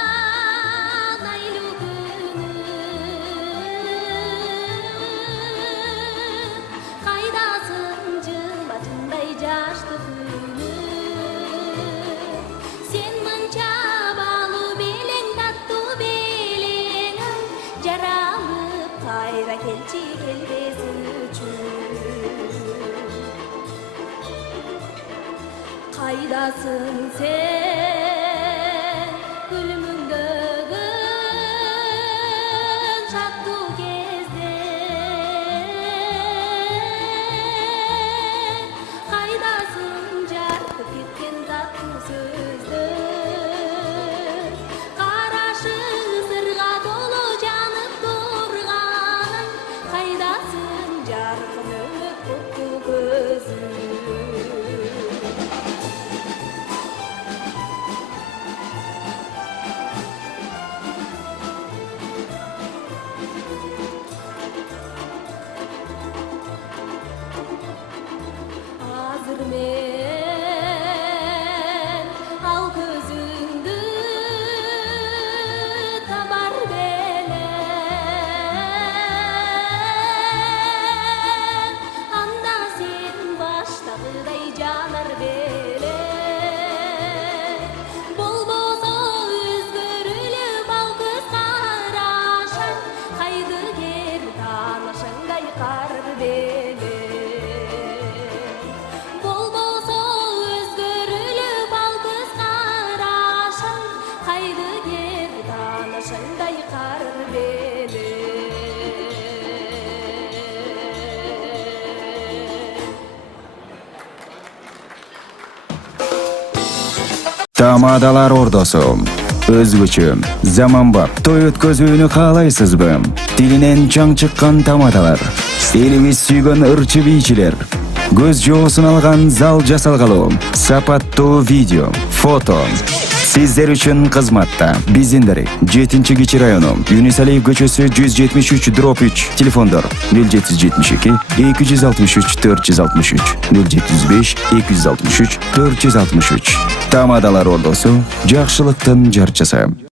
айланган айлуу күнү кайдасың жылмачындай жаштык күнү сен мынча балуу белең таттуу белең жаралып кайра келчи келбес үчүн кайдасың сен күлүмүңдөгүн шаттуу кезде кайдасың жаркып кеткен таттуу сөздөр карашың сырга толуу жанып турганың кайдасың жаркын өмүт буттуу көзүң азыр мен ал көзүңдү табар белем анда сен баштагыдай жанар белем болбосо өзгөрүлүп ал көз карашың кайдыгер таанышыңдай кар белем болбосо өзгөрүлүп ал көз карашың кайдыгер таанышыңдай кар белем Тамадалар ордосу өзгөчө заманбап той өткөзүүнү каалайсызбы? Тилинен чаң чыккан тамадалар, элибиз сүйгөн ырчы бийчилер, көз жоосун алган зал жасалгалуу, сапаттуу видео, фото сиздер үчүн кызматта. Биздин дарек 7-Кичи району, Юнусалиев көчөсү 173/3, телефондор 0772 263 463, 075 263 463. Тамадалар ордосу, жакшылыктын жарчысы.